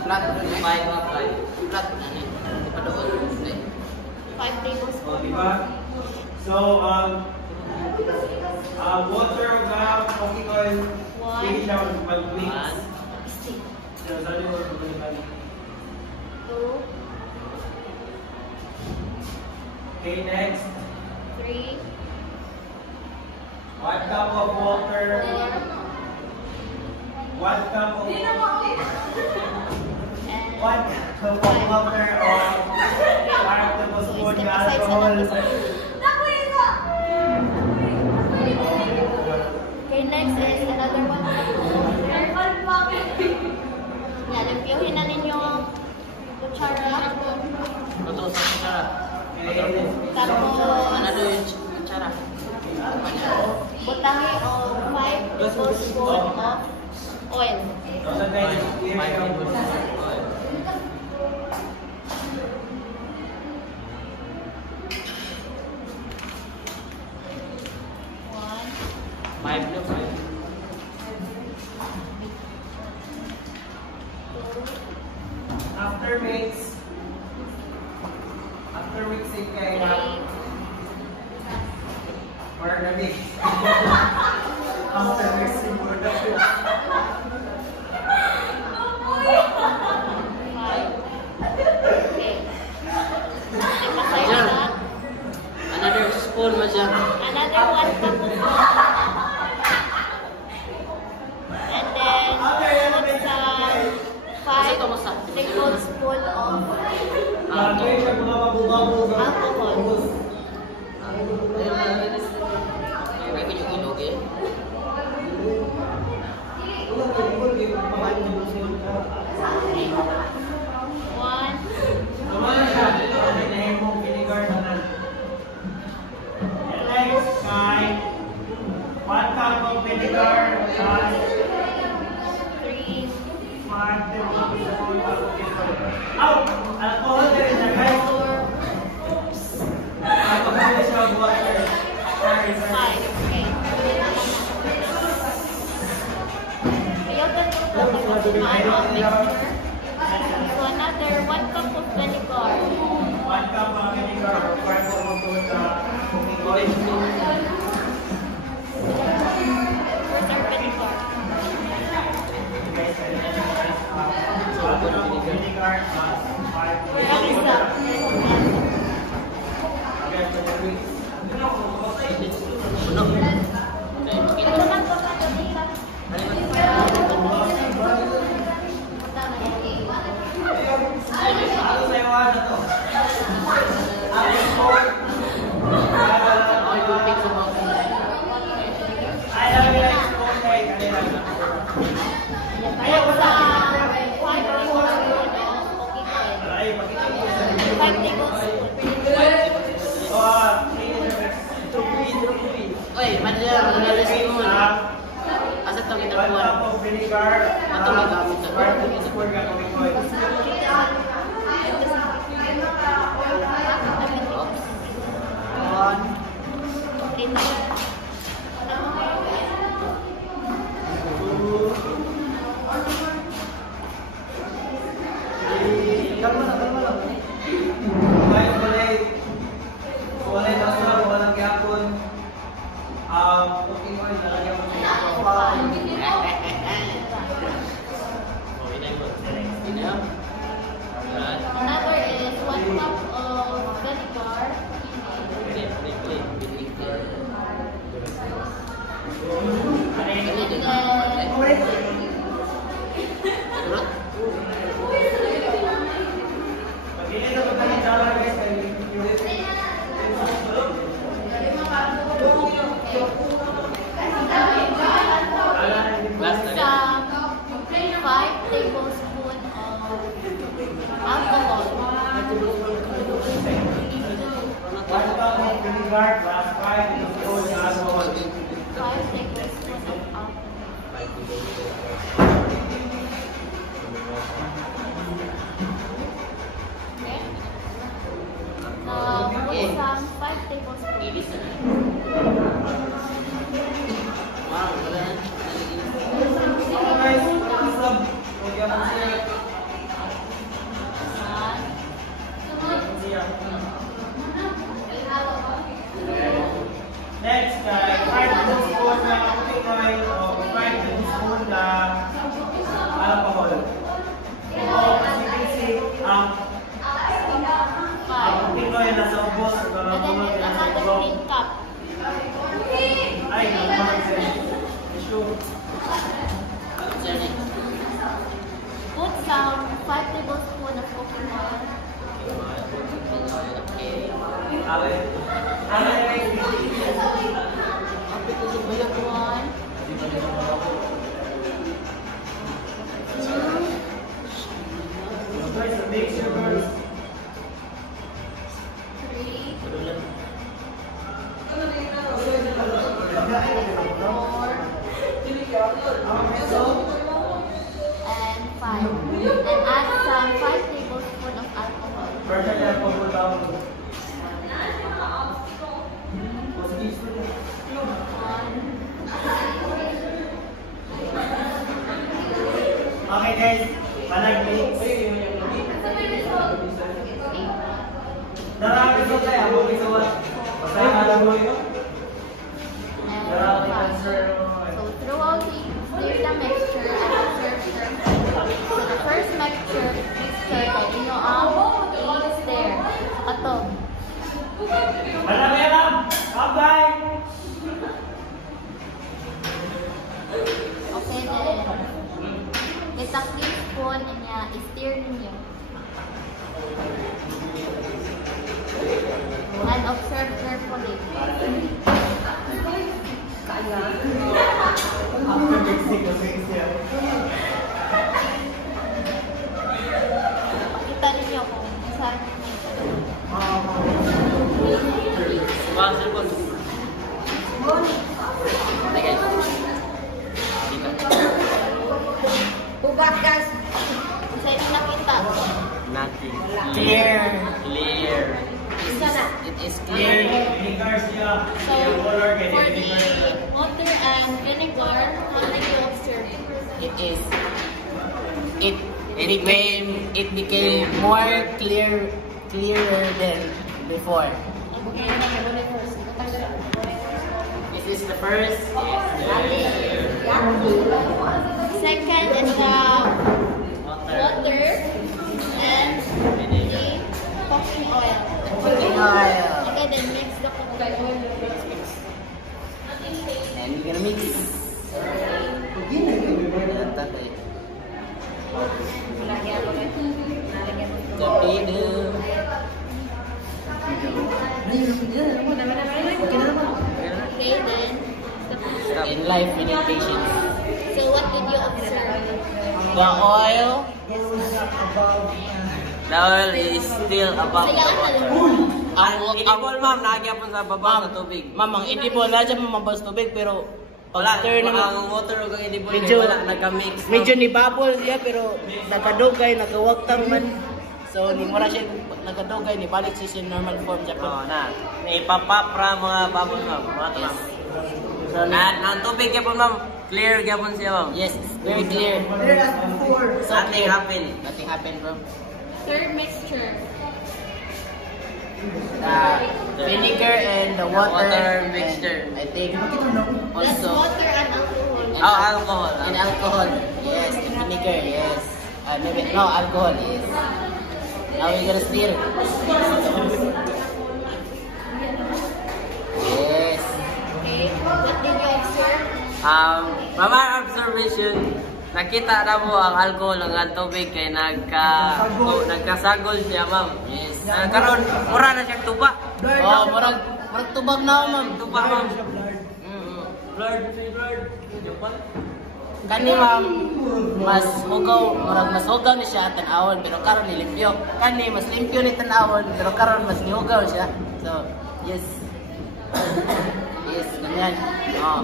Flat, 5 flat na ni. Ipadoon. 5 tablespoons. Diba? So, water of coffee oil, pwede siya mag-mix. So, sabi mo, 2. Okay, next. 3. 1 cup of water. 1 cup of water. 1 cup of water or 5 tablespoons of alcohol. Okay, next is another 1 cup of water. Yan, limpyohin na ninyo kutsara. Ito sa kutsara. Tapos, Another kutsara. butahe o 5 tablespoons of oil. So, the next, we have 5 na 5. after mixing kayo or na mix. After mixing or na mix. 5. Another spoon mo siya. Another 1 cup of water. And then, put sa 5 tablespoons of Lagay siya mga mabubabu. alcohol. Ay, ko yung ilog eh. 1. Naman siya. Hinahin mong vinegar na na. Next, 1 cup of vinegar. 3. 5 tablespoons of vinegar. Alcohol na rin na guys. 4. Alcohol na siya water. Sorry. 5. Okay. Ayaw ka ito sa mixture. So another 1 cup of vinegar. 1 cup of vinegar or 5 tablespoons of cooking oil. Where's our vinegar? Vinegar, 5 Where is that? Ano? Ito naman po sa kanila. Ayaw sa 5 tablespoons of cooking oil. 5 tablespoons. Oy, madya, another spoon. Asa itong itapuan? Ito magamit na. Another is 1 cup of vinegar. Some 5 tablespoons of alcohol. 1 cup of vinegar plus 5 tablespoons of alcohol. 5 tablespoons of alcohol. Okay. Now, some 5 tablespoons. Next, fried tablespoon na cooking oil o fried tablespoon na alcohol. So, as you can see, ang cooking oil nasa ubos at And then there's another 3 cup. ay, nagmamagsin. Issue. Put some 5 tablespoons of cooking oil. Ale. One, Mix your birds. 3, 4, and 5. And add some 5 tablespoons of alcohol. Perfect na po daw. Okay guys, panag-mix. Darami ko tayo, ako ito. Basta alam mo yun. So throughout stir the mixture and observe stir. So the first mixture kay inyo ang i-stir. Ato. Marami alam! Bye-bye! Okay then. With a clean spoon niya, i-stir ninyo. And observe carefully. After mixing, mix yan. Pakita ninyo kung saan Bubakas. sa inyo nakita. Nothing. Clear. Clear. Isa na. It is clear. Vinegar siya. So, Yung color kaya for vinegar. the water and vinegar, how do you observe? It is. It became more clearer than before. This is the first. Second is the water and the cooking oil. Cooking oil. Okay, then mix the cooking oil. And we're gonna mix. Okay, then In life, we need patience. so what did you observe? The oil. The oil is still above the Sayaan na water. lang. Ang edible ma'am, nagyan po sa baba sa tubig. Ma'am, ang edible na dyan mabas tubig pero Wala, pag-stir ang naman. water o ang edible Medyo- wala, nagka-mix. Medyo ni bubble siya pero nakadugay, nakawaktang man. So, ni mura siya nakadugay, ni balik siya sa normal form siya. Oo na. May ipapap ra mga bubble ma'am. Mga ito ma'am. So, Ang tubig kaya po ma'am, clear kaya po siya ma'am. yes, very clear. So Nothing clear. happened. Nothing happened, bro. Third mixture. Vinegar and the water, Water mixture. and I think Plus also water and alcohol. Oh, alcohol. and alcohol. Yes, and vinegar. Yes. Maybe no alcohol. Yes. Now we're gonna stir. Yes. Okay, what did you observe? From my observation, nakita na mo ang alcohol ng tubig kay nagkasagol siya, ma'am. Yes. Karon, mura na siyang tuba. Oh, murag tubag na, ma'am. Tuba, ma'am. Blurred. Kani ma'am, mas hugaw, murag mas hugaw ni siya tan-awon pero karon ni limpyo. Kani mas limpyo ni tan-awon pero karon mas nihugaw siya. So, yes. Yes, ganyan. Oh.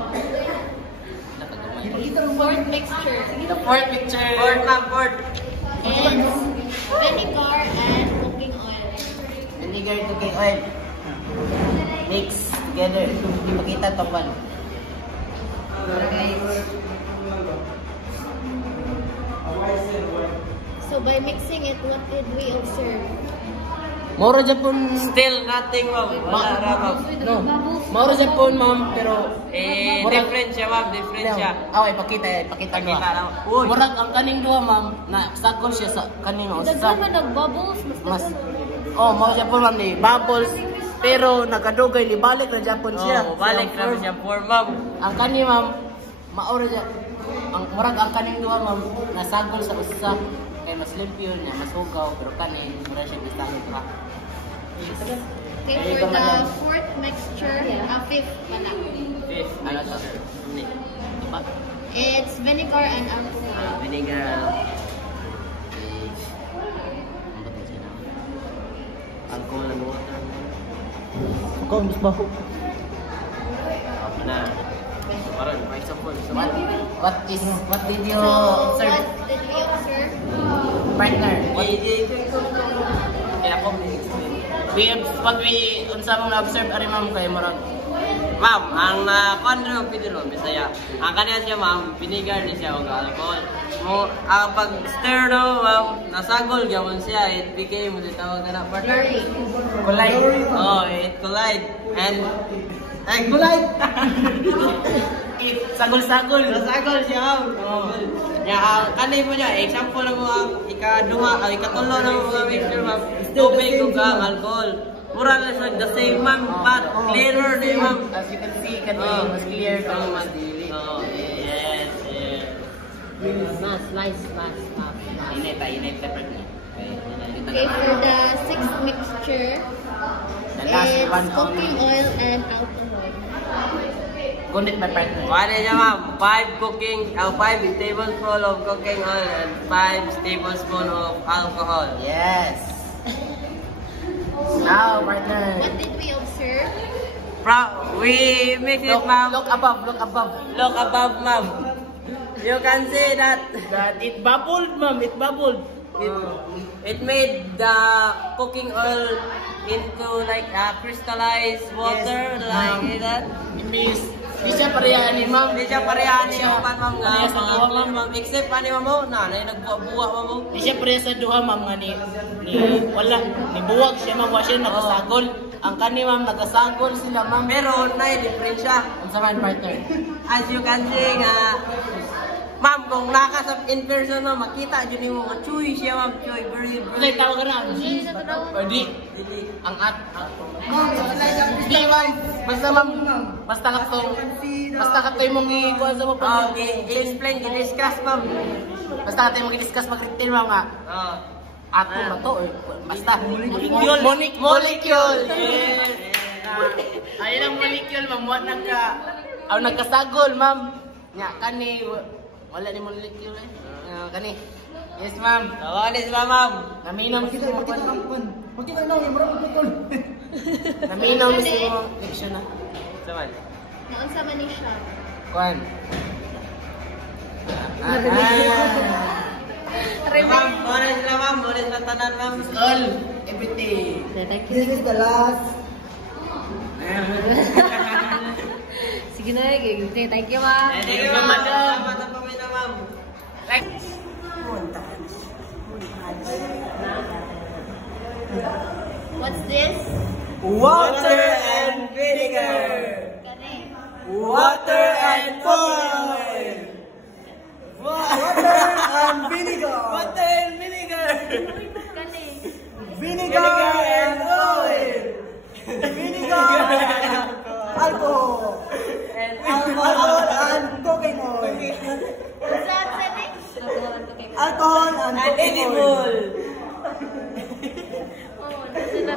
Fourth mixture. The fourth picture. Port, ma'am, port. And vinegar and cooking oil. Vinegar cooking oil. Mix together. Ipakita ito pa. So by mixing it, what did we observe? Mauro Japon. Still nothing, ma'am. Wala ra, ma'am. No. Mauro Japon, ma'am, pero Different siya, ma'am. Different siya. Okay, ipakita Pakita ko. lang. Uy. Murag ang kaning duha, ma'am, na sakol siya sa kaning usa. Daghan man nagbubbles, Mas Mauro Japon, ma'am, ni bubbles. Pero nakadugay ni balik na Japon siya. Oh, balik na siya for ma'am. Ang kani, ma'am, mauro siya. Ang murag ang kaning duha, ma'am, nasagol sa usa. Kay mas limpyo niya, mas hugaw, pero kani mura siya bisahid pa. Okay, for the fourth mixture, fifth pala. Fifth. Ano to? Diba? It's vinegar and alcohol. Vinegar. Alcohol and water. Ikaw, mas baho. Ako na. Parang, may example. What did you So, observe? what did we observe? Partner, what Kaya ko pag we unsa mong na-observe ari ma'am kay murag ma'am, ang na-control Pedro, Bisaya. Ang kanya siya, ma'am, vinegar niya siya o alcohol. Ang pag-stir no, ma'am, nasagol gawin siya. It became, mo tawag na partner. collide. Oh, it collide. And Collide. Sagol-sagol. nasagol siya, ma'am. Oh. Ya, kanay mo niya, example ng mga ikatulo ng mga mixture, ma'am. Tubig o alcohol. Mura na siya, the same, ma'am, but clearer na, ma'am. As you can see, kanina mas clear ka mas dili. Oh, yes, yes. Mas. Init separately. Okay, for the sixth mixture, The last it's one cooking only. oil and alcohol. Gunit by partner. Ano niya, ma'am? 5 tablespoons of cooking oil and 5 tablespoons of alcohol. Yes. Now, partner. What did we observe? We mix it, ma'am. Look above. Look above, ma'am. You can see that That it bubbled, ma'am. It bubbled. it made the cooking oil into like crystallized water, Yes, like ma'am. that. Hindi siya pareha ni ma'am. Hindi siya pareha ni upat, ma'am. Nga, Pareha sa mga duha, ma'am, ma'am. Except pa ni ma'am, nanay nagbuwa-buwa, ma'am. Hindi siya pareha sa duha, ma'am, nga ni wala, ni buwag siya, ma'am, siya nagasagol. Ang kani, ma'am, nagasagol sila, ma'am. Pero, different siya. Ang samahan, partner. As you can see nga, ma'am, kung naka sa in person na makita dyan yung mga chuy siya, ma'am, chuy, very, Okay, tawag ka na. Or di. Ang at. Di, ma'am. Basta, ma'am. Basta katoy mong ikuha sa mga pag- Okay, i-explain, i-discuss, ma'am. Basta katoy mong i-discuss, mag-retain, ma'am, nga. Oh. Ato ba to? Or basta. Molecule. Yes. Ayun ang molecule, ma'am. Nagkasagol, ma'am. Nga, kani. Wala ni molecule, eh. Kani. Yes, ma'am. Tawalis ba, ma'am? Naminaw si mga Naminaw si mga fiction na. Saman. Naunsa man ni siya? Kuan. Ma'am, orange na, ma'am. Orange na tanan, ma'am. All, everything. This is the last. Sige na, thank you, ma'am. Thank you, ma'am. Salamat na kami na, ma'am. What's this? Water and vinegar. Kani. Water and oil. Water and vinegar. Water and vinegar. Kani. Vinegar and oil. Vinegar and alcohol. Alcohol and cooking oil. What's that, Sani? Alcohol and cooking oil. Edible. Oh, nasa na